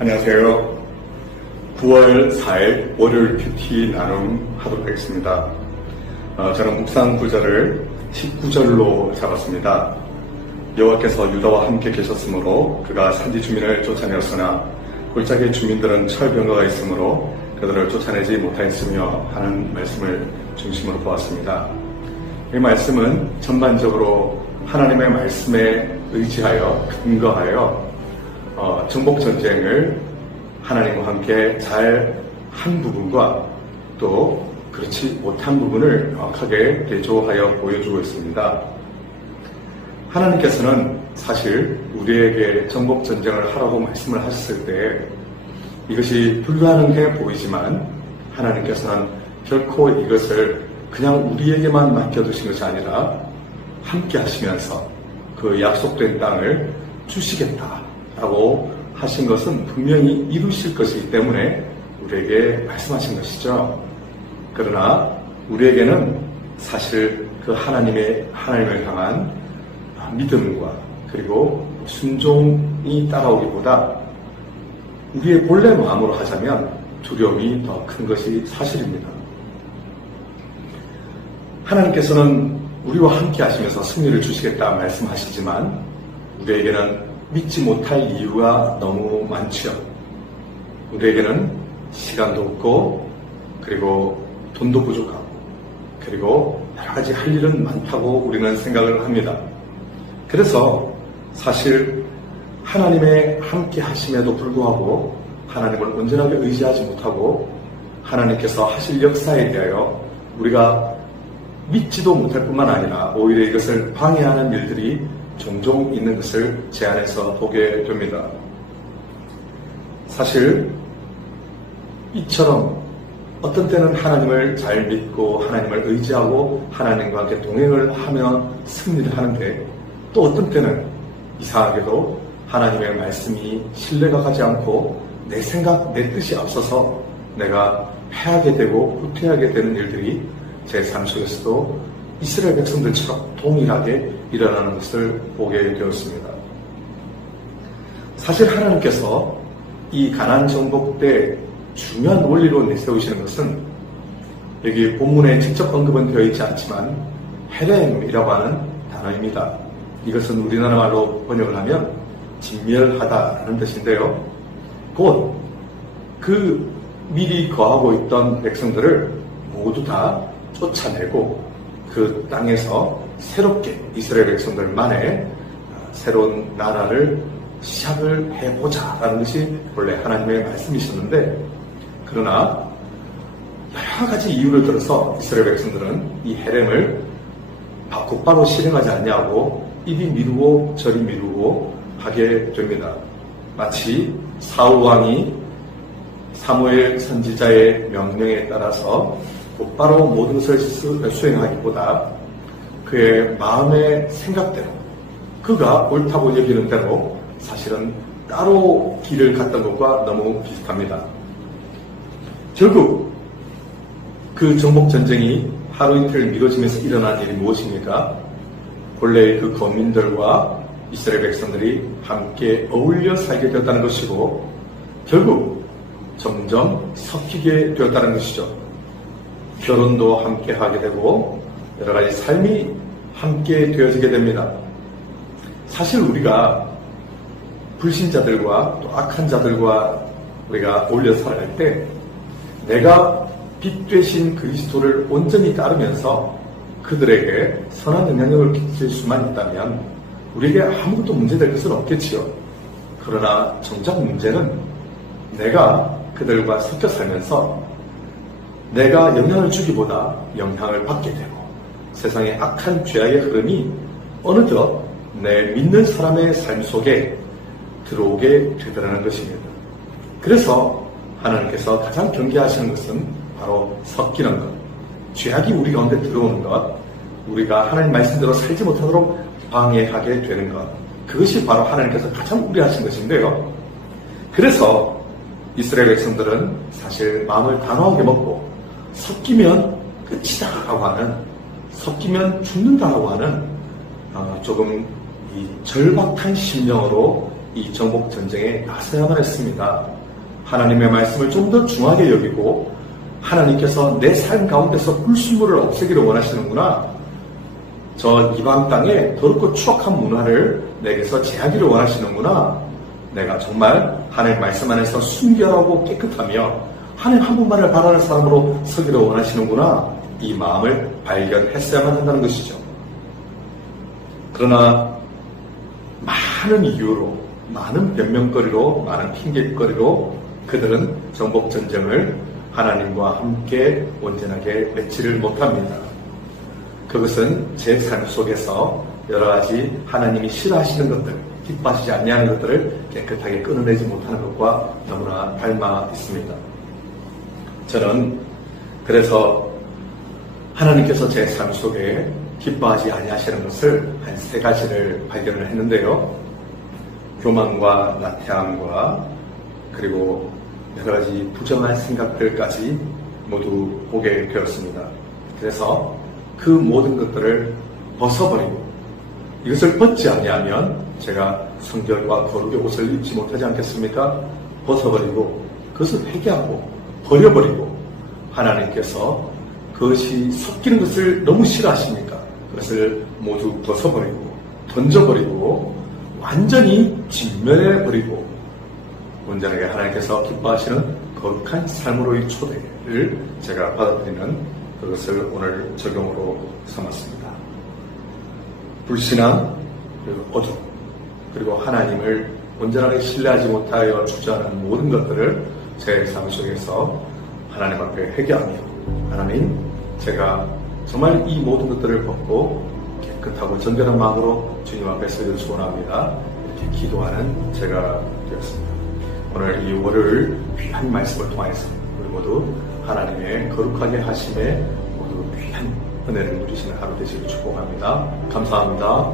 안녕하세요. 9월 4일 월요일 큐티 나눔 하도록 하겠습니다. 저는 묵상 구절을 19절로 잡았습니다. 여호와께서 유다와 함께 계셨으므로 그가 산지 주민을 쫓아내었으나 골짜기 주민들은 철병거가 있으므로 그들을 쫓아내지 못하였으며 하는 말씀을 중심으로 보았습니다. 이 말씀은 전반적으로 하나님의 말씀에 의지하여 근거하여 정복전쟁을 하나님과 함께 잘 한 부분과 또 그렇지 못한 부분을 정확하게 대조하여 보여주고 있습니다. 하나님께서는 사실 우리에게 정복전쟁을 하라고 말씀을 하셨을 때 이것이 불가능해 보이지만 하나님께서는 결코 이것을 그냥 우리에게만 맡겨두신 것이 아니라 함께 하시면서 그 약속된 땅을 주시겠다라고 하신 것은 분명히 이루실 것이기 때문에 우리에게 말씀하신 것이죠. 그러나 우리에게는 사실 그 하나님을 향한 믿음과 그리고 순종이 따라오기보다 우리의 본래 마음으로 하자면 두려움이 더 큰 것이 사실입니다. 하나님께서는 우리와 함께 하시면서 승리를 주시겠다 말씀하시지만 우리에게는 믿지 못할 이유가 너무 많죠. 우리에게는 시간도 없고 그리고 돈도 부족하고 그리고 여러 가지 할 일은 많다고 우리는 생각을 합니다. 그래서 사실 하나님의 함께 하심에도 불구하고 하나님을 온전하게 의지하지 못하고 하나님께서 하실 역사에 대하여 우리가 믿지도 못할 뿐만 아니라 오히려 이것을 방해하는 일들이 종종 있는 것을 제 안에서 보게 됩니다. 사실 이처럼 어떤 때는 하나님을 잘 믿고 하나님을 의지하고 하나님과 함께 동행을 하며 승리를 하는데 또 어떤 때는 이상하게도 하나님의 말씀이 신뢰가 가지 않고 내 생각, 내 뜻이 앞서서 내가 패하게 되고 후퇴하게 되는 일들이 제 삶 속에서도 이스라엘 백성들처럼 동일하게 일어나는 것을 보게 되었습니다. 사실 하나님께서 이 가나안 정복 때 중요한 원리로 내세우시는 것은 여기 본문에 직접 언급은 되어 있지 않지만 헤렘이라고 하는 단어입니다. 이것은 우리나라 말로 번역을 하면 진멸하다라는 뜻인데요. 곧 그 미리 거하고 있던 백성들을 모두 다 쫓아내고 그 땅에서 새롭게 이스라엘 백성들만의 새로운 나라를 시작을 해보자라는 것이 원래 하나님의 말씀이셨는데 그러나 여러 가지 이유를 들어서 이스라엘 백성들은 이 헤렘을 곧바로 실행하지 않냐고 이리 미루고 저리 미루고 하게 됩니다. 마치 사울 왕이 사무엘 선지자의 명령에 따라서 곧바로 모든 것을 수행하기보다 그의 마음의 생각대로 그가 옳다고 여기는 대로 사실은 따로 길을 갔던 것과 너무 비슷합니다. 결국 그 정복전쟁이 하루 이틀 미뤄지면서 일어난 일이 무엇입니까? 본래 그 거민들과 이스라엘 백성들이 함께 어울려 살게 되었다는 것이고 결국 점점 섞이게 되었다는 것이죠. 결혼도 함께 하게 되고 여러 가지 삶이 함께 되어지게 됩니다. 사실 우리가 불신자들과 또 악한 자들과 우리가 어울려 살아갈 때 내가 빛 되신 그리스도를 온전히 따르면서 그들에게 선한 영향력을 끼칠 수만 있다면 우리에게 아무것도 문제될 것은 없겠지요. 그러나 정작 문제는 내가 그들과 섞여 살면서 내가 영향을 주기보다 영향을 받게 되고 세상의 악한 죄악의 흐름이 어느덧 내 믿는 사람의 삶 속에 들어오게 되더라는 것입니다. 그래서 하나님께서 가장 경계하시는 것은 바로 섞이는 것, 죄악이 우리 가운데 들어오는 것, 우리가 하나님 말씀대로 살지 못하도록 방해하게 되는 것, 그것이 바로 하나님께서 가장 우려하신 것인데요. 그래서 이스라엘 백성들은 사실 마음을 단호하게 먹고 섞이면 끝이다라고 하는, 섞이면 죽는다라고 하는 조금 이 절박한 심령으로 이 정복 전쟁에 나서야만 했습니다. 하나님의 말씀을 좀 더 중하게 여기고 하나님께서 내 삶 가운데서 불순물을 없애기를 원하시는구나. 저 이방 땅에 더럽고 추악한 문화를 내게서 제하기를 원하시는구나. 내가 정말 하나님 말씀 안에서 순결하고 깨끗하며 하나님 한 분만을 바라는 사람으로 서기를 원하시는구나. 이 마음을 발견했어야만 한다는 것이죠. 그러나 많은 이유로, 많은 변명거리로, 많은 핑계거리로 그들은 정복전쟁을 하나님과 함께 온전하게 맺지를 못합니다. 그것은 제 삶 속에서 여러 가지 하나님이 싫어하시는 것들, 기뻐하시지 않냐는 것들을 깨끗하게 끊어내지 못하는 것과 너무나 닮아 있습니다. 저는 그래서 하나님께서 제 삶 속에 기뻐하지 아니하시는 것을 한 3가지를 발견을 했는데요. 교만과 나태함과 그리고 여러 가지 부정한 생각들까지 모두 보게 되었습니다. 그래서 그 모든 것들을 벗어버리고 이것을 벗지 아니하면 제가 성결과 거룩의 옷을 입지 못하지 않겠습니까? 벗어버리고 그것을 회개하고 버려버리고 하나님께서 그것이 섞이는 것을 너무 싫어하십니까? 그것을 모두 벗어버리고 던져버리고 완전히 진멸해버리고 온전하게 하나님께서 기뻐하시는 거룩한 삶으로의 초대를 제가 받아들이는 그것을 오늘 적용으로 삼았습니다. 불신앙, 그리고 어둠, 그리고 하나님을 온전하게 신뢰하지 못하여 주저하는 모든 것들을 제 삶 속에서 하나님 앞에 회개하며 하나님, 제가 정말 이 모든 것들을 벗고 깨끗하고 정결한 마음으로 주님 앞에 서기를 소원합니다. 이렇게 기도하는 제가 되었습니다. 오늘 이 월요일 귀한 말씀을 통해서 우리 모두 하나님의 거룩하게 하심에 모두 귀한 은혜를 누리시는 하루 되시길 축복합니다. 감사합니다.